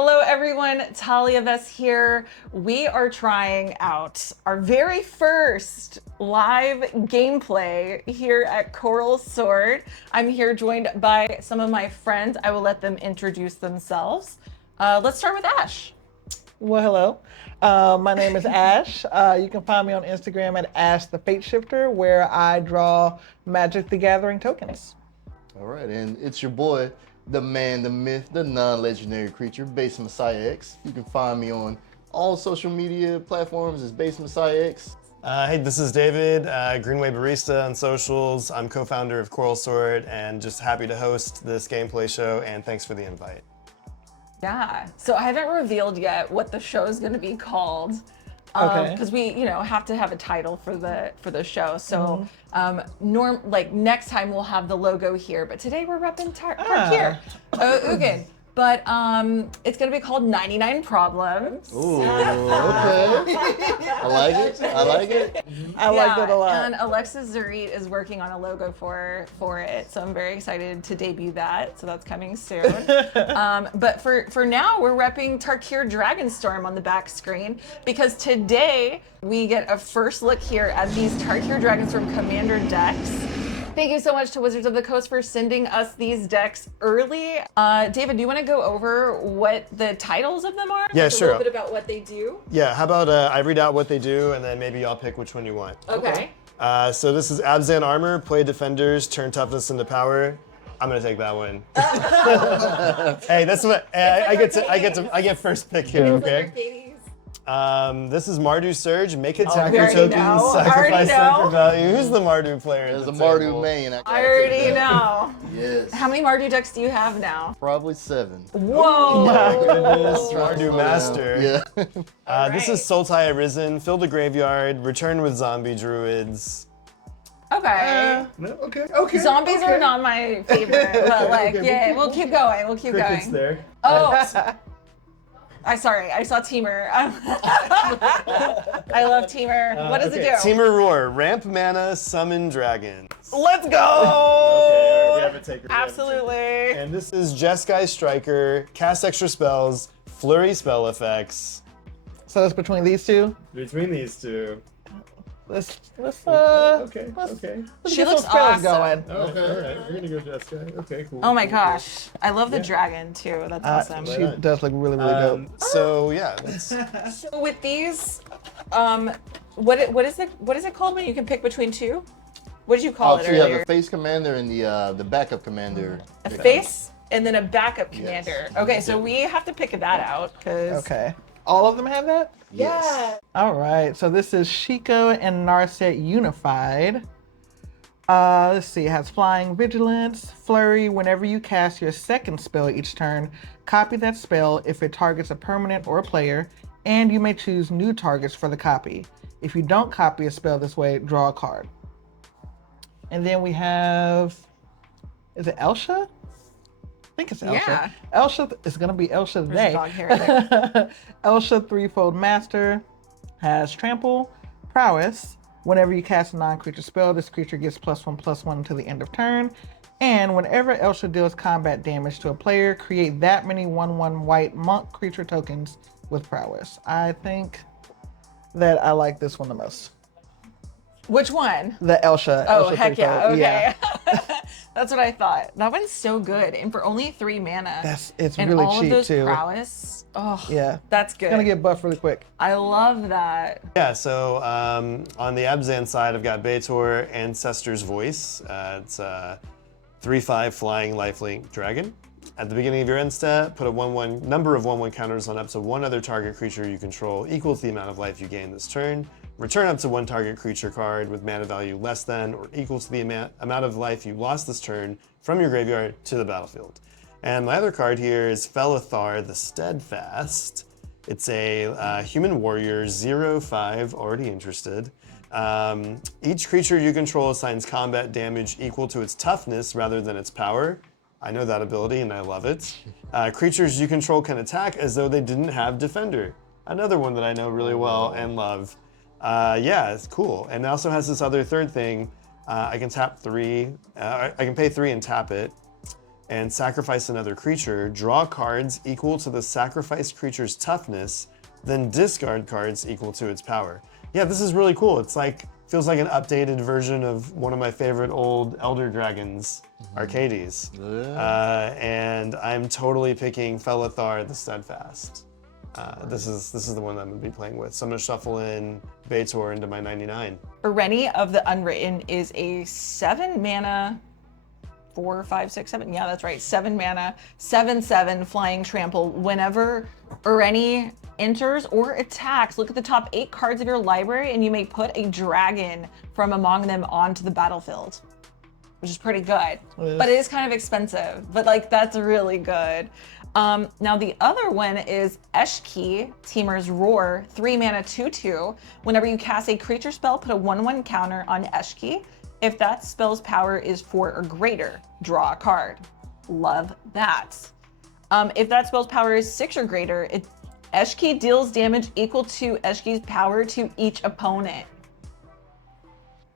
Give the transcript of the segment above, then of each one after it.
Hello everyone, taaliavess here. We are trying out our very first live gameplay here at Coral Sword. I'm here joined by some of my friends. I will let them introduce themselves. Let's start with Ash. Well, hello. My name is Ash. You can find me on Instagram at AshTheFateShifter, where I draw Magic the Gathering tokens. All right, and it's your boy, the man, the myth, the non-legendary creature, BasedMessiahX. You can find me on all social media platforms as BasedMessiahX. Hey, this is David, GreenwayBarista on socials. I'm co-founder of Coral Sword and just happy to host this gameplay show, and thanks for the invite. Yeah, so I haven't revealed yet what the show is going to be called. Okay. Because we, have to have a title for the show. So, next time we'll have the logo here, but today we're repping Tarkir, Ugin. But it's gonna be called 99 Problems. Ooh, okay. I like it. I like it. I like that a lot. And Alexis Zarit is working on a logo for it, so I'm very excited to debut that. So that's coming soon. But for now, we're repping Tarkir Dragonstorm on the back screen because today we get a first look here at these Tarkir Dragonstorm Commander decks. Thank you so much to Wizards of the Coast for sending us these decks early. David, do you want to go over what the titles of them are? Yeah, sure. A little bit about what they do. Yeah, how about I read out what they do, and then maybe y'all pick which one you want. Okay. So this is Abzan Armor, play defenders, turn toughness into power. I'm gonna take that one. Hey, that's what I get first pick here, okay? This is Mardu Surge, make attacker tokens, sacrifice them for value. Who's the Mardu player? There's a Mardu main. I already know. Yes. How many Mardu decks do you have now? Probably 7. Whoa! My goodness, Mardu Master. Yeah. This is Sultai Arisen, fill the graveyard, return with zombie druids. Okay. Okay. Zombies are not my favorite, but we'll keep going. We'll keep Cricket's going. there. Oh. I saw Teamer. I love Teamer. What does it do? Teamer Roar, ramp mana, summon dragons. Let's go! Okay, we have a taker. Absolutely. And this is Jeskai Striker, cast extra spells, flurry spell effects. So it's between these two. Between these two. Let's Okay. She get looks some spells awesome. going. All right. We're gonna go Jeskai. Okay, cool. Oh my gosh. I love the dragon too. That's awesome. She does look really, really dope. So yeah, So with these, what is it called when you can pick between two? What did you call it So you have earlier? the face commander and the backup commander. A face and then a backup commander. Okay, so we have to pick that out because. Okay. All of them have that? Yeah. All right, so this is Shiko and Narset Unified. Let's see, it has Flying Vigilance, Flurry. Whenever you cast your second spell each turn, copy that spell if it targets a permanent or a player, and you may choose new targets for the copy. If you don't copy a spell this way, draw a card. And then we have, is it Elsha? I think it's Elsha. Yeah. Elsha is going to be Elsha today. dog hair there. Elsha Threefold Master has Trample, Prowess. Whenever you cast a non-creature spell, this creature gets +1/+1 until the end of turn. And whenever Elsha deals combat damage to a player, create that many 1/1 white monk creature tokens with Prowess. I think that I like this one the most. Which one? The Elsha. Oh, Elsha heck yeah. Threefold. Okay. That's what I thought. That one's so good. And for only 3 mana. It's and really all cheap of those too. Prowess. Oh, Yeah. that's good. Gonna get buffed really quick. I love that. Yeah, so on the Abzan side, I've got Baator, Ancestor's Voice. It's a 3/5 flying lifelink dragon. At the beginning of your end step, put a number of 1/1 counters on up to one other target creature you control equal to the amount of life you gain this turn. Return up to one target creature card with mana value less than or equal to the amount of life you lost this turn from your graveyard to the battlefield. And my other card here is Felithar the Steadfast. It's a human warrior, 0/5, already interested. Each creature you control assigns combat damage equal to its toughness rather than its power. I know that ability and I love it. Creatures you control can attack as though they didn't have Defender. Another one that I know really well and love. Yeah, it's cool. And it also has this other third thing. I can tap 3. I can pay 3 and tap it. and sacrifice another creature, draw cards equal to the sacrificed creature's toughness, then discard cards equal to its power. Yeah, this is really cool. It's like, feels like an updated version of one of my favorite old Elder Dragons arcades. Yeah. And I'm totally picking Felithar the Steadfast. This is the one that I'm gonna be playing with. So I'm gonna shuffle in Baator into my 99. Ireni of the Unwritten is a 7 mana, 4, 5, 6, 7. Yeah, that's right. 7 mana, 7/7 flying trample. Whenever Ireni enters or attacks, look at the top 8 cards of your library and you may put a dragon from among them onto the battlefield, which is pretty good. But it is kind of expensive, but like that's really good. Now the other one is Eshki, Teamer's Roar, 3 mana 2/2. Whenever you cast a creature spell, put a 1/1 counter on Eshki. If that spell's power is 4 or greater, draw a card. Love that. If that spell's power is 6 or greater, Eshki deals damage equal to Eshki's power to each opponent.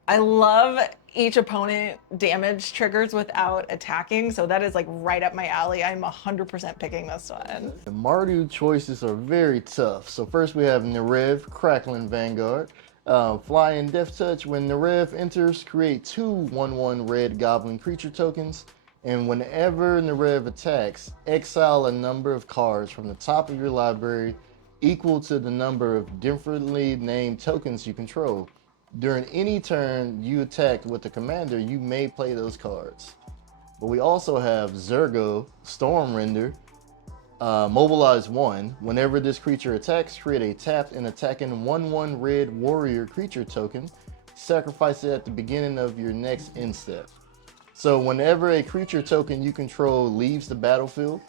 I love each opponent damage triggers without attacking, so that is like right up my alley. I'm 100% picking this one. The Mardu choices are very tough. So first we have Nerev, Crackling Vanguard. Flying Death Touch. When Nerev enters, create 2 1/1 red goblin creature tokens. And whenever Nerev attacks, exile a number of cards from the top of your library equal to the number of differently named tokens you control. During any turn you attack with the commander, you may play those cards. But we also have Zergo, Stormrender, mobilize 1. Whenever this creature attacks, create a tapped and attacking 1/1 red warrior creature token. Sacrifice it at the beginning of your next end step. So whenever a creature token you control leaves the battlefield,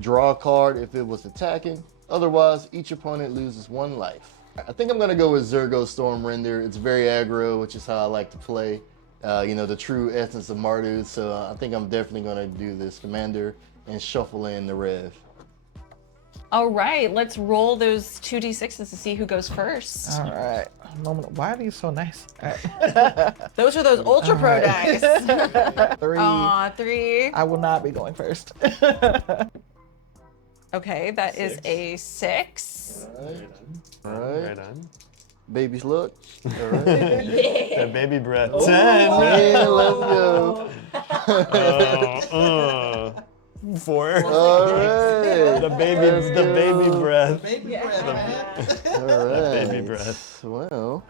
draw a card if it was attacking. Otherwise, each opponent loses 1 life. I think I'm gonna go with Zergo Stormrender. It's very aggro, which is how I like to play. You know, the true essence of Mardu. So I think I'm definitely gonna do this commander and shuffle in the Rev. All right, let's roll those 2d6s to see who goes first. All right. Why are these so nice? All right. Those are those Ultra Pro dice. 3. Aw, 3. I will not be going first. Okay, that is a 6. All right. Right on. Baby's luck. All right. The baby breath. 10. Yeah, let's go. 4. All right. The baby breath. All right. Baby breath. Well,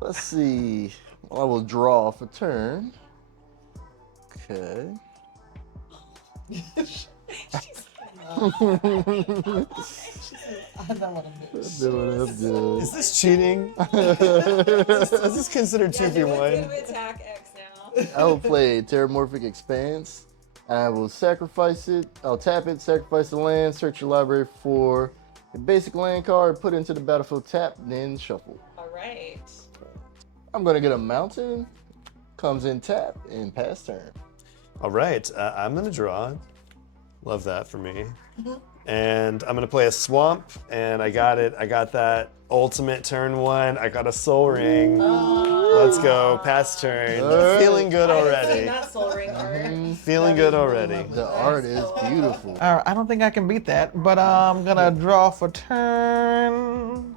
let's see. I will draw for turn. Okay. Doing up good. Is this cheating? Is this considered 2v1? Attack X now. I will play Terramorphic Expanse. I will sacrifice it. I'll tap it, sacrifice the land, search your library for a basic land card, put it into the battlefield, tap, then shuffle. All right. I'm gonna get a mountain, comes in tap, and pass turn. All right, I'm gonna draw. Love that for me. And I'm gonna play a swamp, and I got it. I got that ultimate turn 1. I got a soul ring. Let's go, pass turn. All right. Feeling good Seen already. that soul ring art. Feeling good already. The art is beautiful. All right, I don't think I can beat that, but I'm gonna draw for turn.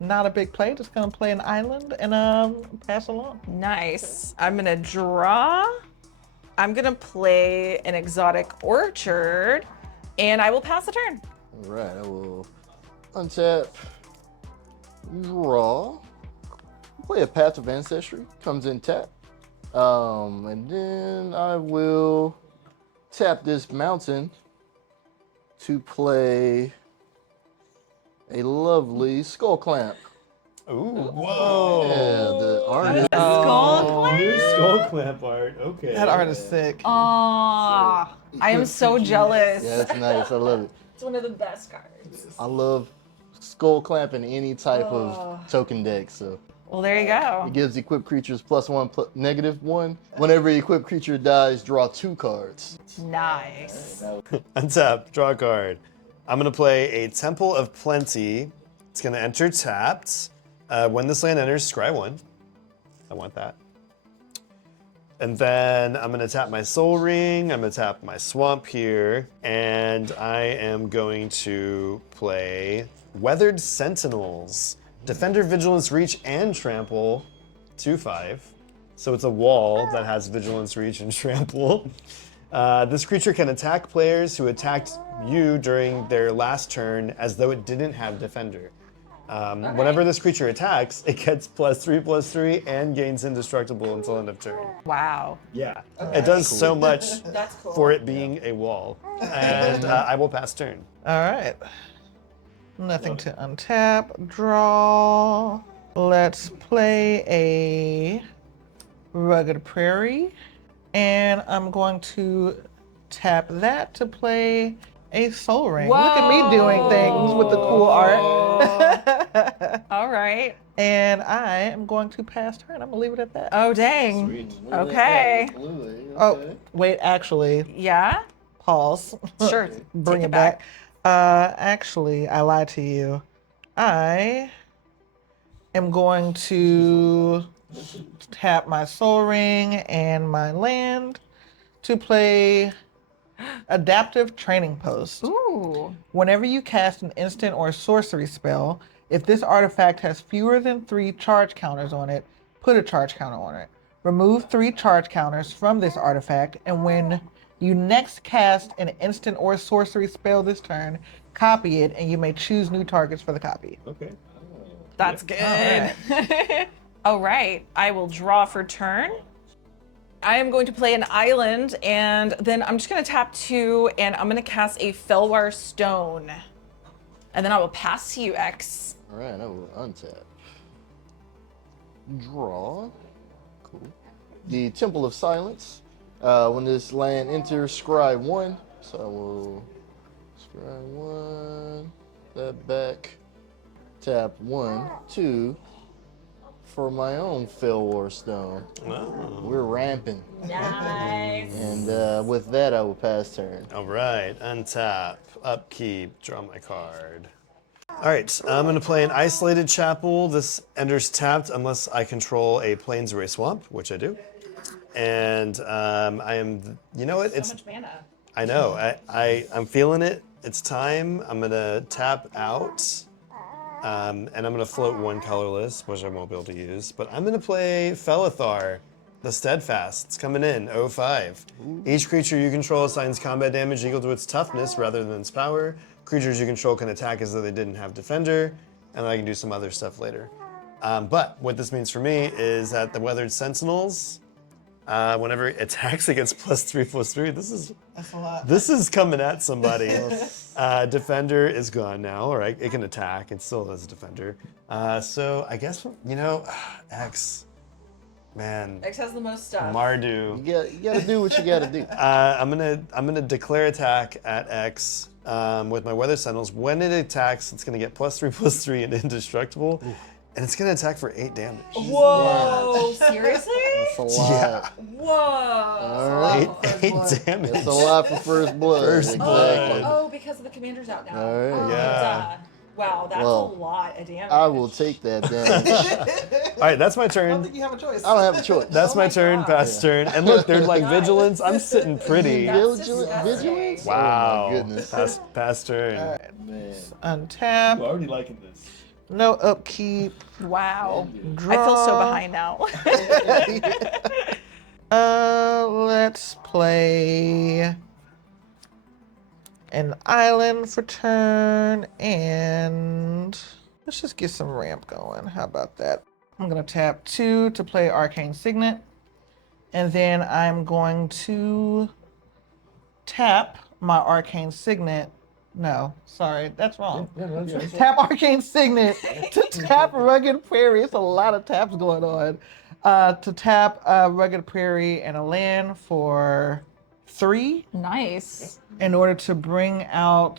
Not a big play, just gonna play an island and pass along. Nice. I'm gonna draw. I'm gonna play an exotic orchard, and I will pass the turn. All right, I will untap, draw, play a Path of Ancestry, comes in tap, and then I will tap this mountain to play a lovely Skull Clamp. Ooh, whoa. Yeah, the art is Skull clamp? New skull clamp art. Okay. That art is sick. Aw, I am so jealous. yeah, it's nice. I love it. It's one of the best cards. I love Skull Clamp in any type of token deck. So Well, there you go. it gives equipped creatures +1, -1. Whenever the equipped creature dies, draw 2 cards. Nice. Untap, draw a card. I'm gonna play a Temple of Plenty. It's gonna enter tapped. When this land enters, scry 1. I want that. And then I'm gonna tap my Soul Ring, I'm gonna tap my Swamp here, and I am going to play Weathered Sentinels. Defender, Vigilance, Reach, and Trample, 2/5. So it's a wall that has Vigilance, Reach, and Trample. This creature can attack players who attacked you during their last turn as though it didn't have Defender. Whenever this creature attacks, it gets +3/+3 and gains indestructible until end of turn. Wow. Yeah, it does so much That's cool. for it being a wall. And I will pass turn. All right. Nothing to untap. Draw. Let's play a Rugged Prairie. And I'm going to tap that to play a Soul Ring. Look at me doing things with the cool art. All right. And I am going to pass turn. I'm gonna leave it at that. Oh, dang. Sweet. Okay. Absolutely. Oh, wait, actually, Yeah? pause. Sure. Bring Take it back. Actually, I lied to you. I am going to tap my Soul Ring and my land to play Adaptive Training Post. Ooh. Whenever you cast an instant or sorcery spell, if this artifact has fewer than 3 charge counters on it, put a charge counter on it. Remove 3 charge counters from this artifact, and when you next cast an instant or sorcery spell this turn, copy it, and you may choose new targets for the copy. Okay. That's good. All right. I will draw for turn. I am going to play an island, and then I'm just going to tap 2, and I'm going to cast a Felwar Stone. And then I will pass to you, X. All right, I will untap. Draw. Cool. The Temple of Silence. When this land enters, scribe 1. So I will scribe 1. That back. Tap 1, 2. For my own Felwar Stone. Oh. We're ramping. Nice. And with that, I will pass turn. All right, untap, upkeep, draw my card. All right, I'm gonna play an Isolated Chapel. This enters tapped unless I control a Planesway Swamp, which I do. And I am, you know what? So much mana. I know, I'm feeling it. It's time. I'm gonna tap out. And I'm gonna float 1 colorless, which I won't be able to use. But I'm gonna play Felithar, the Steadfast. It's coming in, 0/5. Each creature you control assigns combat damage equal to its toughness rather than its power. Creatures you control can attack as though they didn't have Defender, and I can do some other stuff later. But what this means for me is that the Weathered Sentinels, whenever it attacks, it gets +3/+3. That's a lot. This is coming at somebody. Defender is gone now. All right, it can attack. It still has a defender. So I guess, you know, X, man, X has the most stuff. Mardu. You gotta do what you gotta do. I'm gonna declare attack at X with my Weather Sentinels. When it attacks, it's gonna get +3/+3 and indestructible, and it's gonna attack for 8 damage. Whoa, seriously? That's a lot. Yeah. Whoa. All right. 8 damage. That's a lot for first blood. First exactly. blood. Oh, because the commander's out now. All right. Oh, Yeah. duh. Wow, that's Well, a lot of damage. I will take that damage. All right, that's my I don't turn. think you have a choice. I don't have a choice. That's Oh my my turn, God. pass turn. And look, there's like vigilance. I'm sitting pretty. That's Vigilance? disgusting. Wow. Oh my goodness. Pass turn. All right, Man. untap. already liking this. No upkeep. Wow. Draw. I feel so behind now. Let's play an island for turn, and let's just get some ramp going. How about that? I'm gonna tap 2 to play Arcane Signet, and then I'm going to tap my Arcane Signet. No, sorry, that's wrong. Tap Arcane Signet to tap Rugged Prairie. It's a lot of taps going on. To tap Rugged Prairie and a land for 3 Nice. in order to bring out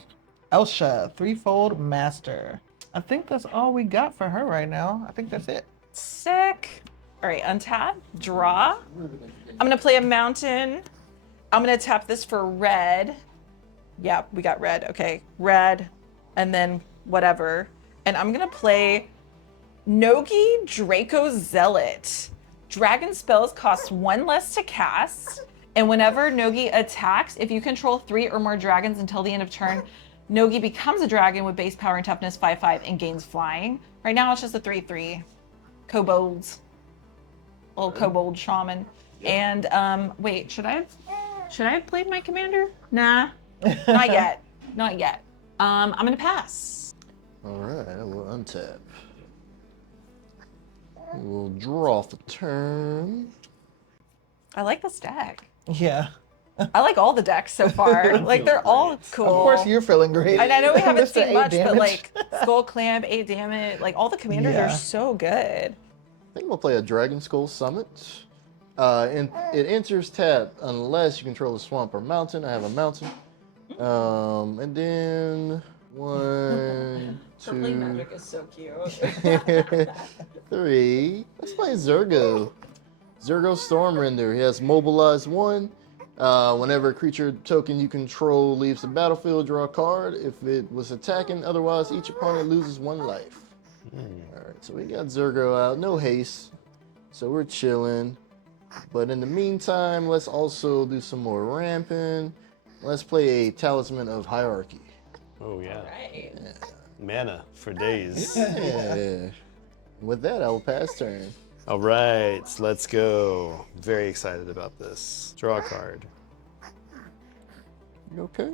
Elsha, Threefold Master. I think that's all we got for her right now. I think that's it. Sick. All right, untap, draw. I'm gonna play a mountain. I'm gonna tap this for red. Yeah, we got red. Okay, red, and then whatever. And I'm gonna play Nogi Draco Zealot. Dragon spells cost 1 less to cast, and whenever Nogi attacks, if you control 3 or more dragons until the end of turn, Nogi becomes a dragon with base power and toughness 5/5 and gains flying. Right now it's just a 3/3. Kobolds. Little kobold shaman. And wait, should I have played my commander? Nah. Not yet. Not yet. I'm gonna pass. Alright, we'll untap. We'll draw for turn. I like this deck. Yeah. I like all the decks so far. Like they're all cool. Of course, you're feeling great. I know we haven't Mr. seen much, but damage. like Skull Clamp, 8 damage, like all the commanders are so good. I think we'll play a Dragon Skull Summit. And it enters tap unless you control a swamp or mountain. I have a mountain. And then 1, 2, is so cute. 3. Let's play Zergo. Zergo Stormrender. He has Mobilize 1. Whenever a creature token you control leaves the battlefield, draw a card. If it was attacking, otherwise each opponent loses 1 life. Alright, so we got Zergo out. No haste. So we're chilling. But in the meantime, let's also do some more ramping. Let's play a Talisman of Hierarchy. Oh, yeah. Right. Mana for days. Yeah. With that, I will pass turn. All right, let's go. Very excited about this. Draw a card. You okay?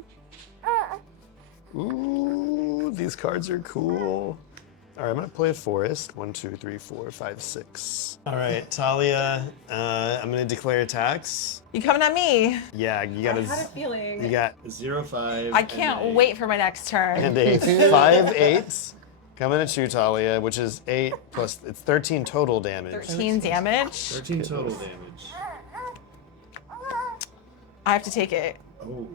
Ooh, these cards are cool. All right, I'm gonna play a forest. 1, 2, 3, 4, 5, 6. All right, Taalia, I'm gonna declare attacks. You coming at me? Yeah, you got I had a feeling. You got 0/5. I can't wait for my next turn. And a 5/8 coming at you, Taalia, which is 8 plus. It's 13 total damage. 13 damage. 13 total damage. I have to take it Oh,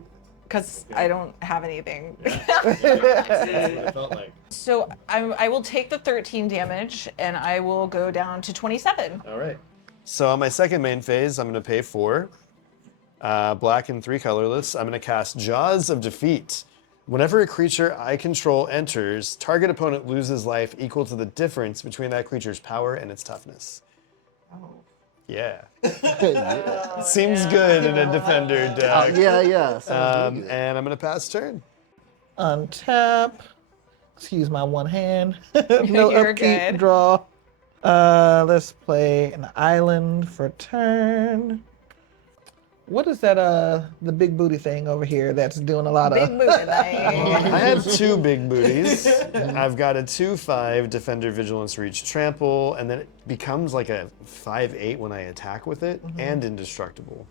because I don't have anything. that's what it felt like. So I will take the 13 damage and I will go down to 27. All right. So on my second main phase, I'm going to pay 4. Black and 3 colorless. I'm going to cast Jaws of Defeat. Whenever a creature I control enters, target opponent loses life equal to the difference between that creature's power and its toughness. Oh. Yeah. Yeah. Seems good in a defender deck. Yeah. Sounds really good. And I'm going to pass turn. Untap. Excuse my one hand. No You're upkeep, good. draw. Let's play an island for turn. What is that, the big booty thing over here that's doing a lot Big of... movement. I have 2 big booties. I've got a 2/5 Defender Vigilance Reach Trample, and then it becomes like a 5/8 when I attack with it, and indestructible.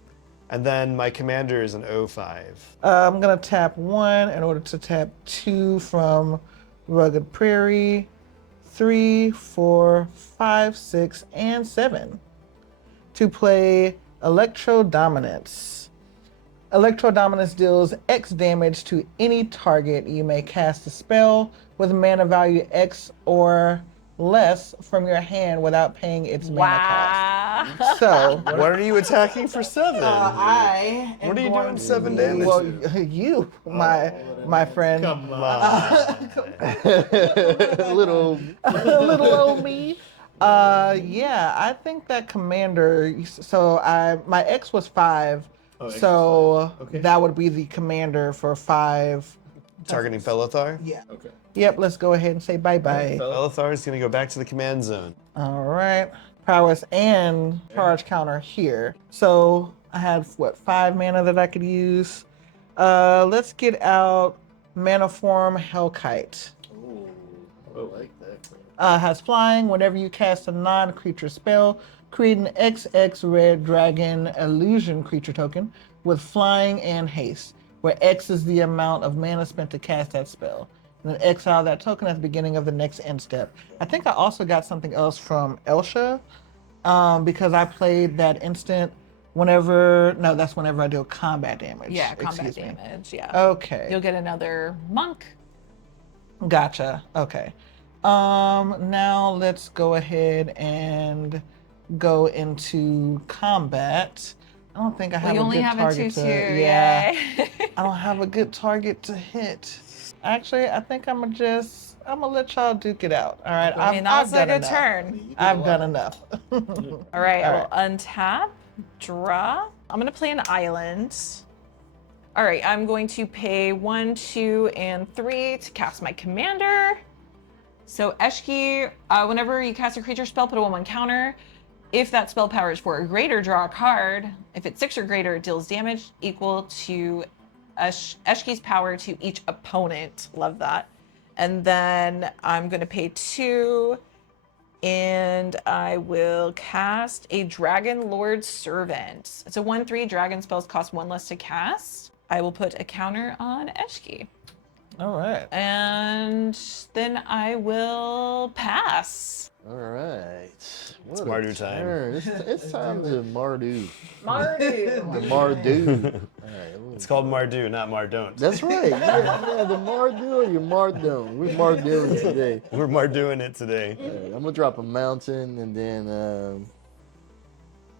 And then my commander is an 0/5. I'm going to tap 1 in order to tap 2 from Rugged Prairie. 3, 4, 5, 6, and 7. To play Electro Dominance. Electro Dominance deals X damage to any target. You may cast a spell with mana value X or less from your hand without paying its mana Wow. cost. So, What are you attacking for 7? I am What are you going doing to- 7 damage? Well, you, my friend. Come on. Little. Little old me. Yeah, I think that commander. So my X was 5, so that would be the commander for 5. Targeting Felithar? Yeah. Okay. Yep. Let's go ahead and say bye bye. Felithar is going to go back to the command zone. All right. Prowess and charge counter here. So I had 5 mana that I could use. Let's get out Mana Form Hellkite. Ooh, I like that. Has flying. Whenever you cast a non-creature spell, create an XX red dragon illusion creature token with flying and haste, where X is the amount of mana spent to cast that spell. And then exile that token at the beginning of the next end step. I think I also got something else from Elsha, because I played that instant whenever I deal combat damage. Yeah, combat Excuse me. damage. Yeah. Okay. You'll get another monk. Gotcha. Okay. Now let's go ahead and go into combat. don't think I have We a only good have a target 2-2. to. Yeah. Yay. I don't have a good target to hit. Actually, I think I'm gonna let y'all duke it out. All right, I mean, that was a good turn. I've done enough. All right, I will All untap, draw. I'm gonna play an island. All right, I'm going to pay 1, 2, and 3 to cast my commander. So Eshki, whenever you cast a creature spell, put a 1/1 counter. If that spell power is 4 or greater, draw a card. If it's 6 or greater, it deals damage equal to Eshki's power to each opponent. Love that. And then I'm going to pay 2, and I will cast a Dragon Lord Servant. It's a 1/3. Dragon spells cost 1 less to cast. I will put a counter on Eshki. All right. And then I will pass. All right. What a Mardu time. turn. It's time to Mardu. Mardu. Mardu. All right. It's called Mardu, not Mardon't. That's right. Yeah, the Mardu or your Mardon. We're Marduing today. We're Marduing it today. All right, I'm gonna drop a mountain and then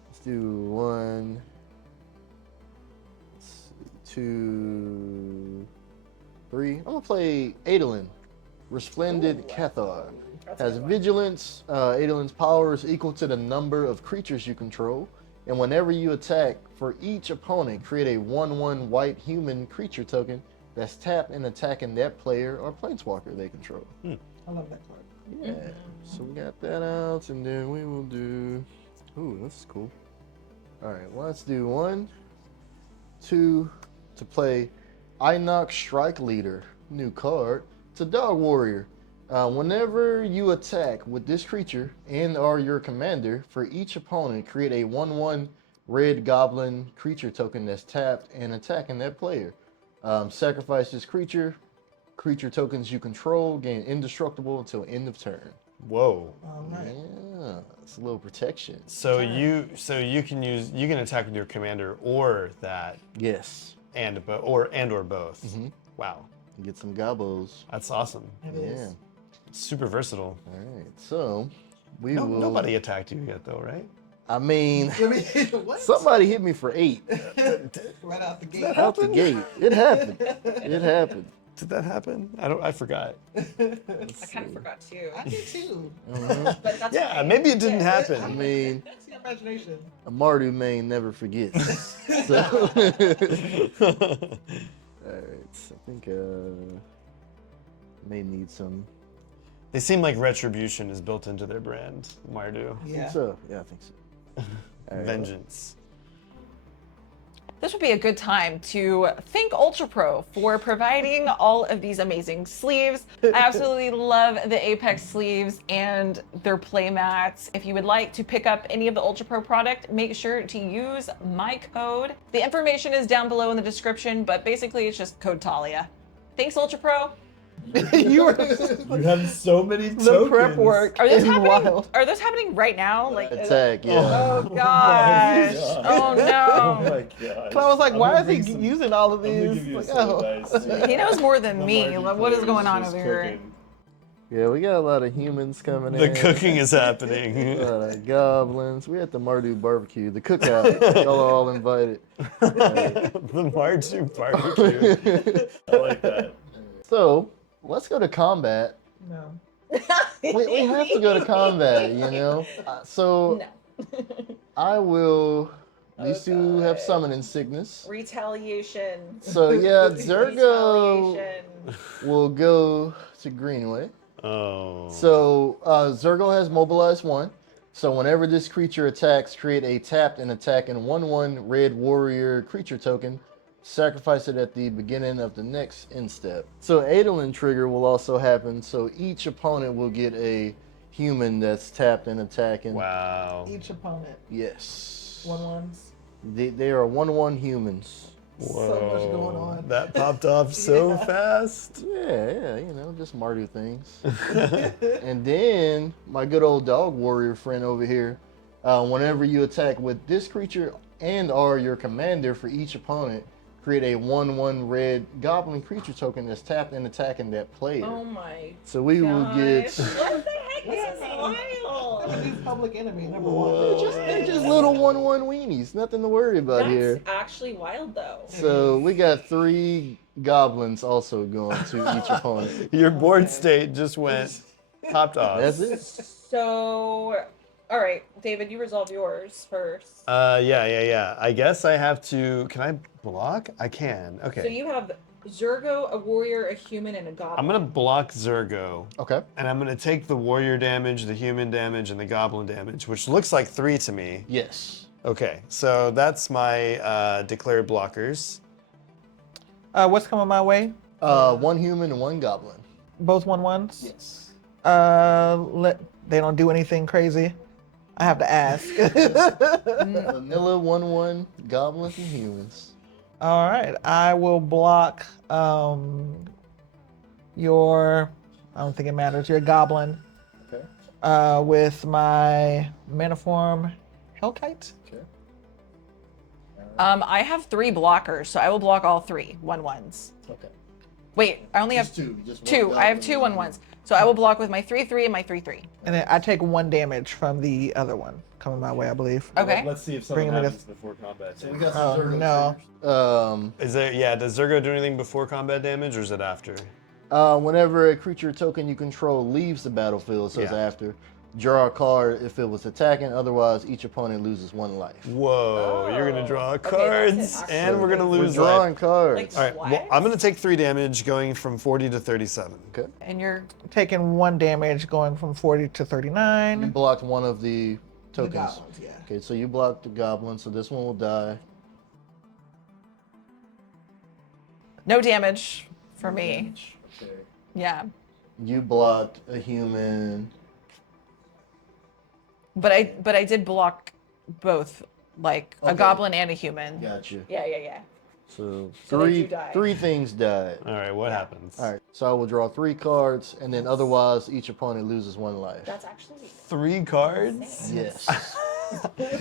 let's do 1, 2, 3. I'm gonna play Adolin, Resplendent Cathar. Has vigilance. Adolin's power is equal to the number of creatures you control, and whenever you attack, for each opponent, create a 1/1 white human creature token that's tapped and attacking that player or planeswalker they control. I love that card. Yeah. So we got that out, and then we will do. Ooh, this is cool. All right, well, let's do 1, 2 to play Inox Strike Leader. New card. It's a dog warrior. Whenever you attack with this creature and or your commander, for each opponent, create a 1/1 red goblin creature token that's tapped and attacking that player. Sacrifice this creature. Creature tokens you control gain indestructible until end of turn. Whoa. All right. Yeah, it's a little protection. So you can attack with your commander or that Yes. and or both. Mm-hmm. Wow. Get some gobos. That's awesome. It Yeah. is. Super versatile. All right. So we No, will. nobody attacked you yet though, right? I mean, What? somebody hit me for 8 Right out the gate. out the gate. It happened. It happened. Did that happen? I forgot. I kind of forgot too. I did too. But that's Yeah, okay. maybe it didn't I happen. mean, That's the imagination. a Mardu main never forgets. So, all right. I think may need some. They seem like retribution is built into their brand, Mardu. Yeah. So yeah, I think so. All right. Vengeance. This would be a good time to thank Ultra Pro for providing all of these amazing sleeves. I absolutely love the Apex sleeves and their play mats. If you would like to pick up any of the Ultra Pro product, make sure to use my code. The information is down below in the description, but basically it's just code Taalia. Thanks, Ultra Pro. You were You have so many the prep work. Are those is happening? wild. Are those happening right now? Like, Attack. Yeah. oh gosh. Oh no. my god. So I was like, why is he using all of these? Like, oh. He knows more than me. Like, what is going on over here? Yeah, we got a lot of humans coming The in. cooking is A happening. lot of goblins. We at the Mardu barbecue, the cookout. Y'all are all invited. The Mardu barbecue. I like that. So let's go to combat. No. We have to go to combat, you know. So I will. These two have summoning sickness. Retaliation. So yeah, Zergo Retaliation. will go to Greenway. Oh. So Zergo has mobilized 1. So whenever this creature attacks, create a tapped and attacking 1/1 red warrior creature token. Sacrifice it at the beginning of the next end step. So Adolin trigger will also happen. So each opponent will get a human that's tapped and attacking. Wow. Each opponent. Yes. 1/1s. They are 1/1 humans. Whoa. So much going on. That popped off so fast. Yeah, you know, just Mardu things. And then my good old dog warrior friend over here, whenever you attack with this creature and or your commander for each opponent, create a 1/1 red goblin creature token that's tapped and attacking that player. Oh my. So we will get What the heck This is wild. Public enemy number one. They're just little 1/1 weenies. Nothing to worry about here. That's actually wild, though. So we got 3 goblins also going to each opponent. Your board state just went topped off. That's it. So, all right, David, you resolve yours first. Yeah. I guess I have to. Can I block? I can. Okay. So you have Zergo, a warrior, a human, and a goblin. I'm gonna block Zergo, Okay. and I'm gonna take the warrior damage, the human damage, and the goblin damage, which looks like 3 to me. Yes. Okay, so that's my declared blockers. What's coming my way? 1 human and 1 goblin. Both 1/1s? Yes. They don't do anything crazy. I have to ask. Vanilla 1/1 goblins and humans. All right, I will block your. I don't think it matters. Your goblin. Okay. With my Maniform Hellkite. Okay. I have 3 blockers, so I will block all 3 1/1s. Okay. Wait, I only have Just 2. Just 2. I have 2 1/1s. So I will block with my 3/3 and my 3/3. And then I take 1 damage from the other one coming my way, I believe. Okay. Let's see if Bring something him in happens before combat. So we got Oh, some Zergo no. triggers. Is there? Yeah. Does Zergo do anything before combat damage, or is it after? Whenever a creature token you control leaves the battlefield, so it's Yeah. after, draw a card if it was attacking. Otherwise, each opponent loses 1 life. Whoa! You're gonna draw Okay, cards, that's it, and we're gonna We're lose drawing life. cards. All right. Well, I'm gonna take 3 damage, going from 40 to 37. Okay. And you're Taking 1 damage going from 40 to You 39. blocked one of the The tokens. goblins, yeah. Okay, so you blocked the goblin, so this one will die. no damage for me. Okay. Yeah. You blocked a human. But I did block both, like a Okay. goblin and a human. Gotcha. Yeah. So So they three do die. 3 things died. All right. What happens? All right, so I will draw 3 cards, and then otherwise each opponent loses 1 life. That's actually 3 cards. Yes.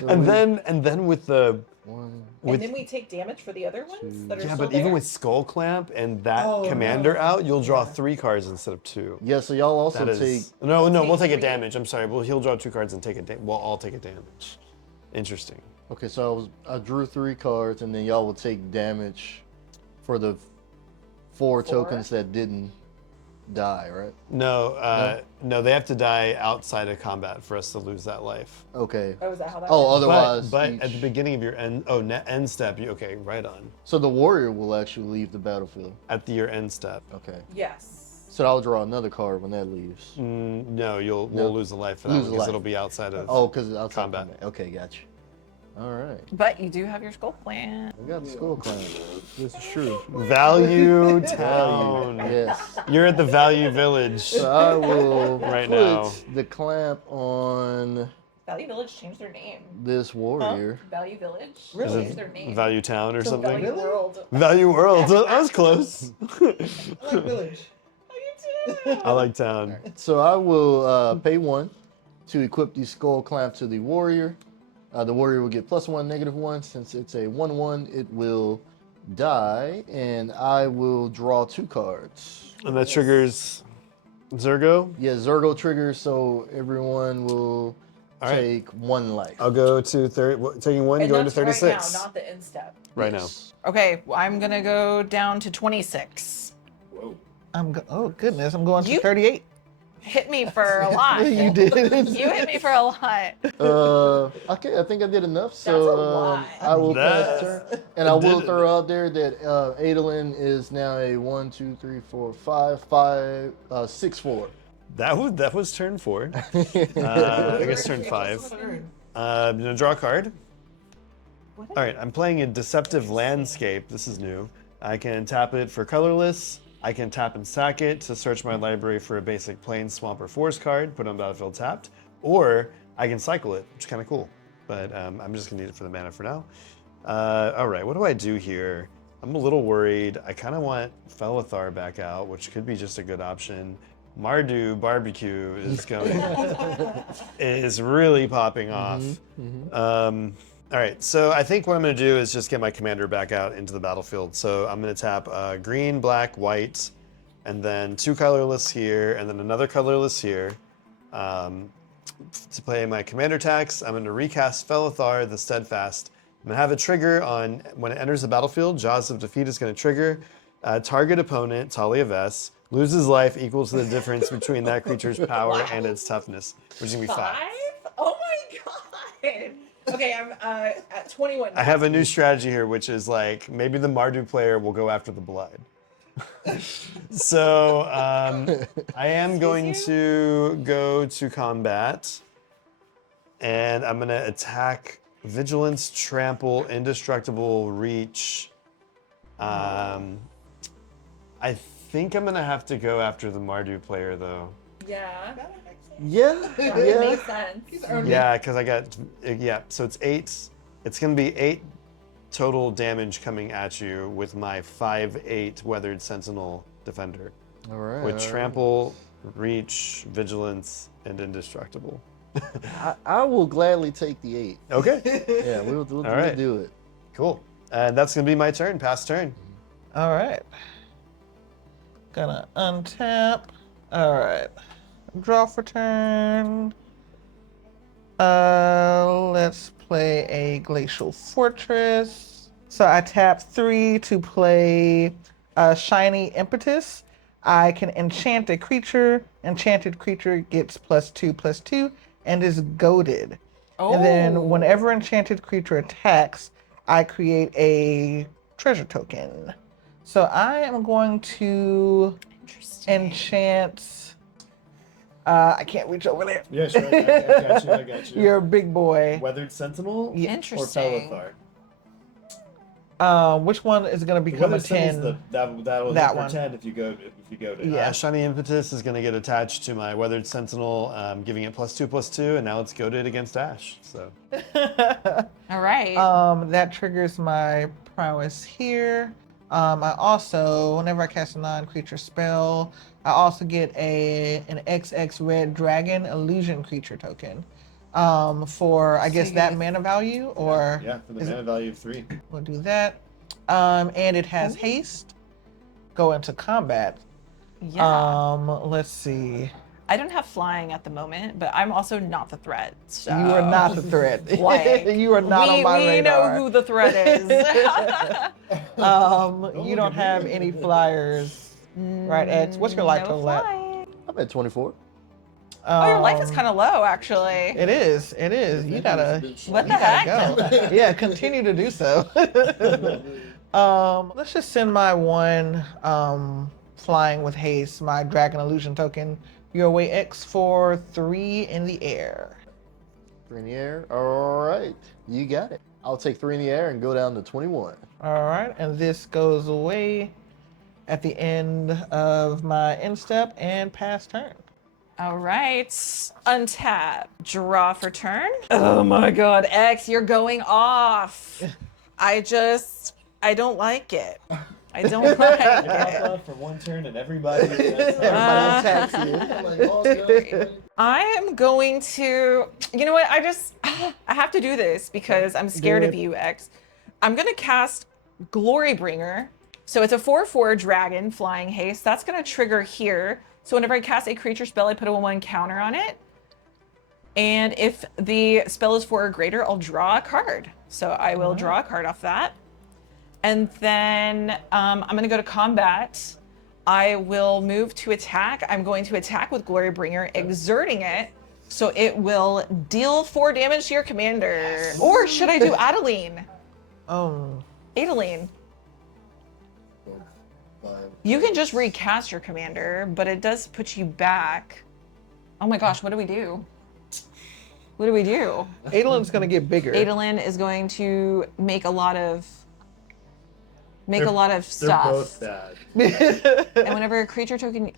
And then with the 1. and then we take damage for the other ones that are yeah, still but even there? with Skull Clamp and that Oh, commander out, you'll draw 3 cards instead of 2. Yeah, so y'all also That take. is no. We'll take a 3. damage. I'm sorry. Well, he'll draw 2 cards and take a. We'll all take a damage. Interesting. Okay, so I drew 3 cards, and then y'all will take damage for the 4 tokens that didn't die, right? No, they have to die outside of combat for us to lose that life. Okay. Oh, is that how that Oh, works? otherwise. But each- at the beginning of your end step, okay, right on. So the warrior will actually leave the battlefield. At your end step, Okay. Yes. So I'll draw another card when that leaves. no, we'll lose the life for that Lose one the because life. it'll be outside of. Oh, because it's outside Combat. Okay, gotcha. All right. But you do have your skull plant. We got the skull clan. This is true. Value Town. Yes. You're at the Value Village. So I will Right put now. the clamp on Value Village changed their name. this warrior. Value Village Really? changed their name. Value Town or to something. Value World. Value World. I was close. Like village. Oh, you did. I like Town. So I will pay 1 to equip the skull clamp to the warrior. The warrior will get +1, -1. Since it's a 1/1, it will die, and I will draw 2 cards. And that triggers Zergo. Yeah, Zergo triggers, so everyone will All right. take 1 life. I'll go to taking 1, And going to that's right 36. now, not the end step. Right Yes. Okay, well, I'm gonna go down to 26. Whoa. Oh goodness, I'm going to You- 38. Hit me for a lot. You did. You hit me for a lot. Okay, I think I did enough. So That's a lot. I will That's- pass turn, and I I did will it. throw out there that Adolin is now a 1, 2, 3, 4, 5, 6/4. That was turn 4. I guess turn 5. I'm gonna draw a card. All right, I'm playing a Deceptive Landscape. This is new. I can tap it for colorless. I can tap and sack it to search my library for a basic plain, swamp, or forest card, put it on battlefield tapped. Or I can cycle it, which is kind of cool. But I'm just gonna need it for the mana for now. All right, what do I do here? I'm a little worried. I kind of want Felithar back out, which could be just a good option. Mardu Barbecue is really popping off. All right, so I think what I'm going to do is just get my commander back out into the battlefield. So I'm going to tap green, black, white, and then 2 colorless here, and then another colorless here. To play my commander attacks, I'm going to recast Felithar the Steadfast. I'm going to have a trigger on when it enters the battlefield. Jaws of Defeat is going to trigger. Target opponent, taaliavess, loses life equal to the difference between that creature's power and its toughness, which is going to be 5. Oh my god. Okay, I'm at 21 now. I have a new strategy here, which is like maybe the Mardu player will go after the blood. So I am going to go to combat, and I'm going to attack Vigilance, Trample, Indestructible, Reach. I think I'm going to have to go after the Mardu player, though. Yeah. Yeah, That makes sense. Yeah, because I got, so it's 8. It's going to be 8 total damage coming at you with my 5/8 Weathered Sentinel Defender. All right. With Trample, Reach, Vigilance, and Indestructible. I will gladly take the 8. Okay. Yeah, we'll right. do it. Cool. And that's going to be my turn, pass turn. All right. Gonna untap. All right. Draw for turn. Let's play a Glacial Fortress. So I tap 3 to play Shiny Impetus. I can enchant a creature. Enchanted creature gets +2/+2 and is goaded. Oh. And then whenever enchanted creature attacks, I create a treasure token. So I am going to enchant. I can't reach over there. Yeah, sure. I got you. You're a big boy. Weathered Sentinel Interesting. or Felithar? Which one is going to become a 10? That'll That hit for one. 10 if you go to. Yeah. Shiny Impetus is going to get attached to my Weathered Sentinel, giving it +2/+2, and now it's goaded against Ash. So. All right. That triggers my prowess here. I also, whenever I cast a non-creature spell, I also get an XX red dragon illusion creature token. For I guess that mana value, or Yeah, for the mana value of 3. we'll do that. And it has haste. Go into combat. Yeah. Let's see. I don't have flying at the moment, but I'm also not the threat. So. You are not the threat. Like, You are not on my we radar. know who the threat is. You don't have any flyers, right, X? What's your life No total at? flying. I'm at 24. Oh, your life is kind of low, actually. It is. It is. You gotta. What the You heck? gotta go. Yeah, continue to do so. Let's just send my one flying with haste, my dragon illusion token, your way X for 3 in the air. 3 in the air. All right, you got it. I'll take 3 in the air and go down to 21. All right, and this goes away at the end of my end step and pass turn. All right. Untap. Draw for turn. Oh my god, X, you're going off. I don't like it. I don't like it. For 1 turn and everybody. Everybody attacks you. I am going to, you know what? I have to do this because I'm scared of you, X. I'm going to cast Glorybringer. So it's a 4/4 dragon flying haste. That's going to trigger here. So whenever I cast a creature spell, I put a 1/1 counter on it. And if the spell is 4 or greater, I'll draw a card. So I will draw a card off that. And then I'm going to go to combat. I will move to attack. I'm going to attack with Glorybringer, exerting it, so it will deal 4 damage to your commander. Yes. Or should I do Adeline? Adeline. You can just recast your commander, but it does put you back. Oh my gosh, what do we do? What do we do? Adeline's gonna get bigger. Adeline is going to make a lot of stuff. They're both bad. And whenever a creature token,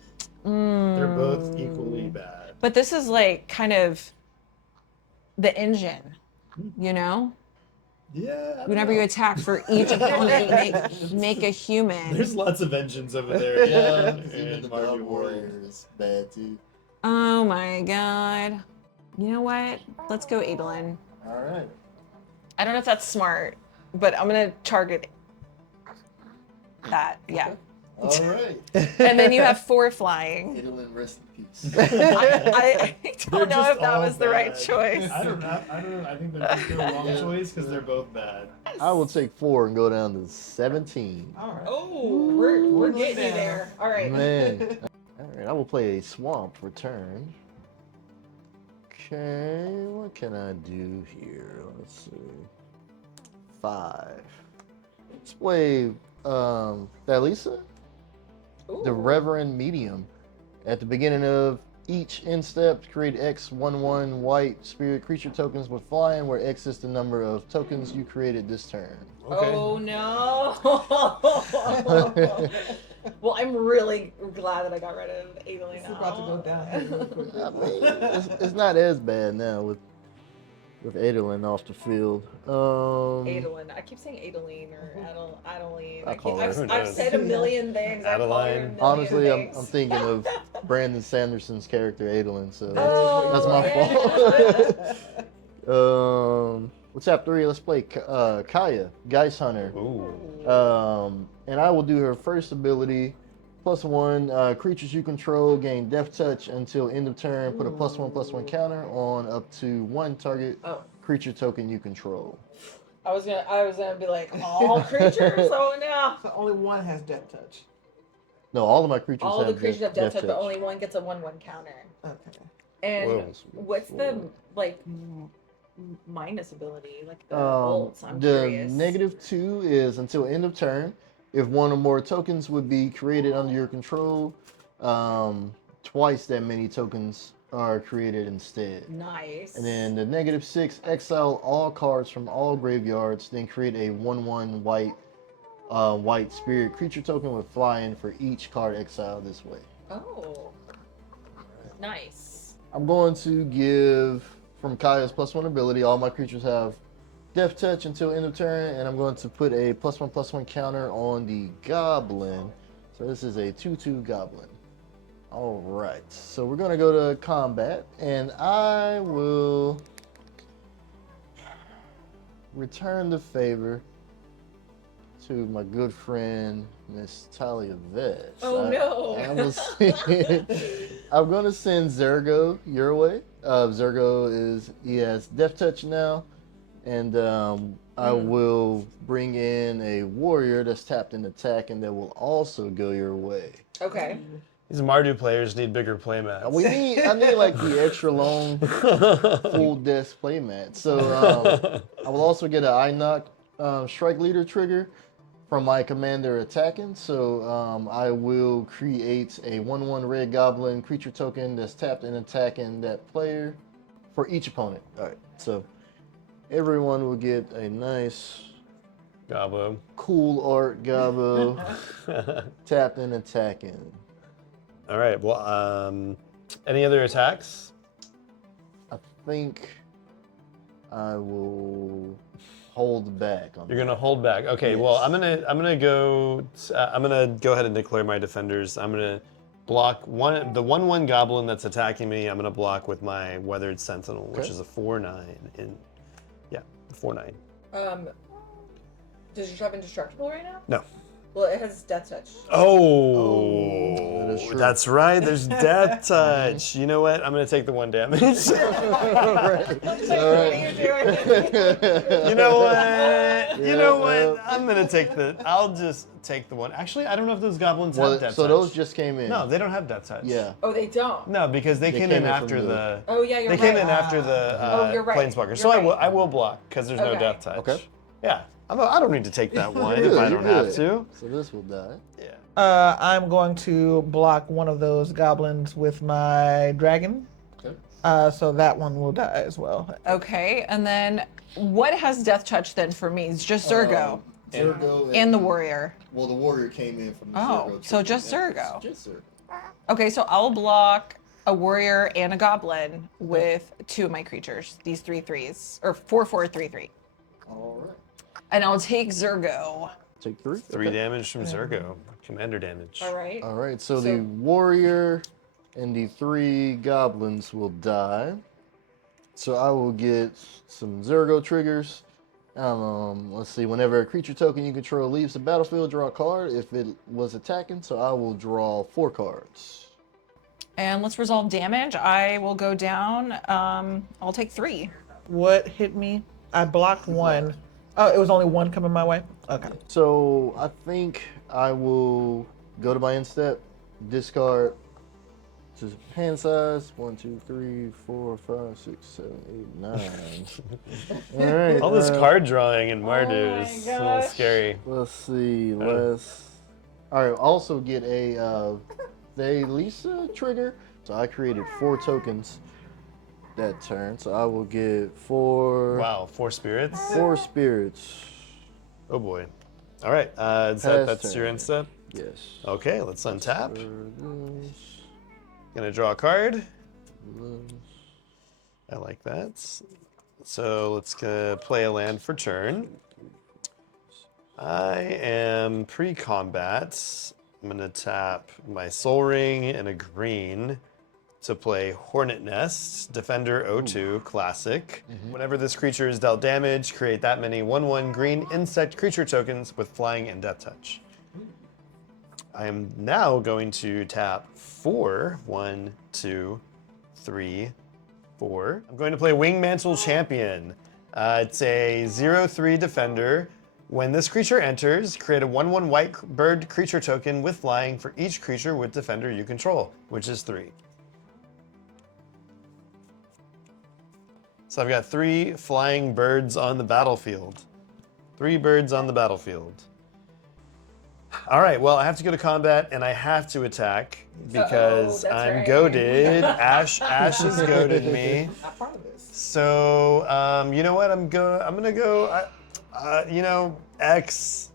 They're both equally bad. but this is like kind of the engine, you know? Yeah. Whenever you attack for each opponent, make a human. There's lots of engines over there. Yeah, and the Mario Dog Warriors bad too. Oh my god. You know what? Let's go Adeline. All right. I don't know if that's smart, but I'm gonna target that. Yeah. All right. And then you have 4 flying. Adolin, rest in peace. I don't know just if that all was the right bad. choice. I don't know. I think they're just the wrong Yeah. choice because they're both bad. I will take 4 and go down to 17. All right. Oh, we're getting you down. there. All right. Man. All right, I will play a swamp for turn. Okay, what can I do here? Let's see. 5. Let's play Thalisa, the Ooh. Reverend Medium. At the beginning of each end step, create X11 white spirit creature tokens with flying, where X is the number of tokens you created this turn. Okay. Oh no. Well, I'm really glad that I got rid of Adolin. It's about to go down here real quick. I mean, it's not as bad now with Adolin off the field. Adolin. I keep saying Adeline or Adeline. I call her. I've, Who I've knows? said a million things. I call her a Adeline. million Honestly, I'm things. thinking of Brandon Sanderson's character Adolin, so Oh, that's my fault. What's up, 3? Let's play Kaya, Geist Hunter. Ooh. And I will do her first ability. +1, creatures you control gain Death Touch until end of turn. Put a +1/+1 counter on up to 1 target Oh. creature token you control. I was gonna be like all creatures. Oh no. So only one has death touch. No, all of my creatures All have the creatures have death touch, but touch. only one gets a 1/1 counter. Okay. And Whoa. what's the like minus ability, like the bolts? I'm the curious. -2 is until end of turn. If one or more tokens would be created under your control, twice that many tokens are created instead. Nice. And then the -6, exile all cards from all graveyards, then create a 1/1 white spirit creature token with flying for each card exiled this way. Oh. Nice. I'm going to give, from Kaya's +1 ability, all my creatures have Death Touch until end of turn, and I'm going to put a +1/+1 counter on the Goblin. So this is a 2/2 Goblin. All right, so we're going to go to combat, and I will return the favor to my good friend, Miss taaliavess. Oh, no. I'm going to send Zergo your way. Zergo he has Death Touch now. And I will bring in a warrior that's tapped in attack, and that will also go your way. Okay. These Mardu players need bigger playmats. I need like the extra long full desk playmat. So I will also get an Inoc Strike Leader trigger from my commander attacking. So I will create a 1/1 red goblin creature token that's tapped and attacking that player for each opponent. All right, so everyone will get a nice, Gobbo. cool art Gobbo tapped and attacking. All right. Well, any other attacks? I think I will hold back on You're that. gonna hold back. Okay. Yes. Well, I'm gonna go ahead and declare my defenders. I'm gonna block the 1/1 goblin that's attacking me. I'm gonna block with my Weathered Sentinel, which Okay. is a 4/9. 4/9. Does your shove indestructible right now? No. Well, it has death touch. Oh, that is true. that's right. There's Death Touch. You know what? I'm gonna take the 1 damage. All right. What are you doing? You know what? You know Yeah, what? I'll just take the 1. Actually, I don't know if those goblins Well, have Death so Touch. those just came in. No, they don't have Death Touch. Yeah. Oh, they don't. No, because they came in from after the- the. Oh yeah, you're They right. came in after the Oh, you're right. Planeswalker. So You're right. I will block because there's no Okay. Death Touch. Okay. Yeah. I don't need to take that one You're if I good, don't you're have good. to. So this will die. Yeah. I'm going to block one of those goblins with my dragon. Okay. So that one will die as well. Okay, and then what has death touch then for me? It's just Zergo Zergo and the warrior. Well, the warrior came in from the Oh, Zergo. so trigger. just Yeah, Zergo. Just Zergo. Okay, so I'll block a warrior and a goblin with 2 of my creatures. These 3/3s, or 4/4 3/3, All right. and I'll take Zergo. Take 3. 3 damage from Zergo. Commander damage. All right. All right. So the warrior and the 3 goblins will die. So I will get some Zergo triggers. Let's see. Whenever a creature token you control leaves the battlefield, draw a card. If it was attacking, so I will draw 4 cards. And let's resolve damage. I will go down. I'll take 3. What hit me? I blocked 1. Oh, it was only 1 coming my way? Okay. So I think I will go to my end step, discard to hand size 1, 2, 3, 4, 5, 6, 7, 8, 9. All right. All this card drawing in Mardu is a little gosh. scary. Let's see. All right. Also get a Thalia trigger. So I created 4 tokens that turn. So I will get 4. Wow, 4 spirits? 4 spirits. Oh boy. All right, that's your end step? Yes. Okay, let's untap. Gonna draw a card. I like that. So let's play a land for turn. I am pre-combat. I'm gonna tap my Soul Ring and a green to play Hornet Nest, Defender 02, Classic. Whenever this creature is dealt damage, create that many 1/1 green insect creature tokens with flying and death touch. I am now going to tap 4. 1, 2, 3, 4. I'm going to play Wingmantle Champion. It's a 0/3 defender. When this creature enters, create a 1/1 white bird creature token with flying for each creature with defender you control, which is 3. So I've got 3 flying birds on the battlefield. 3 birds on the battlefield. All right, well, I have to go to combat and I have to attack because that's I'm right. goaded. Ash has goaded me. Not part of this. So, you know what? I'm gonna go. X.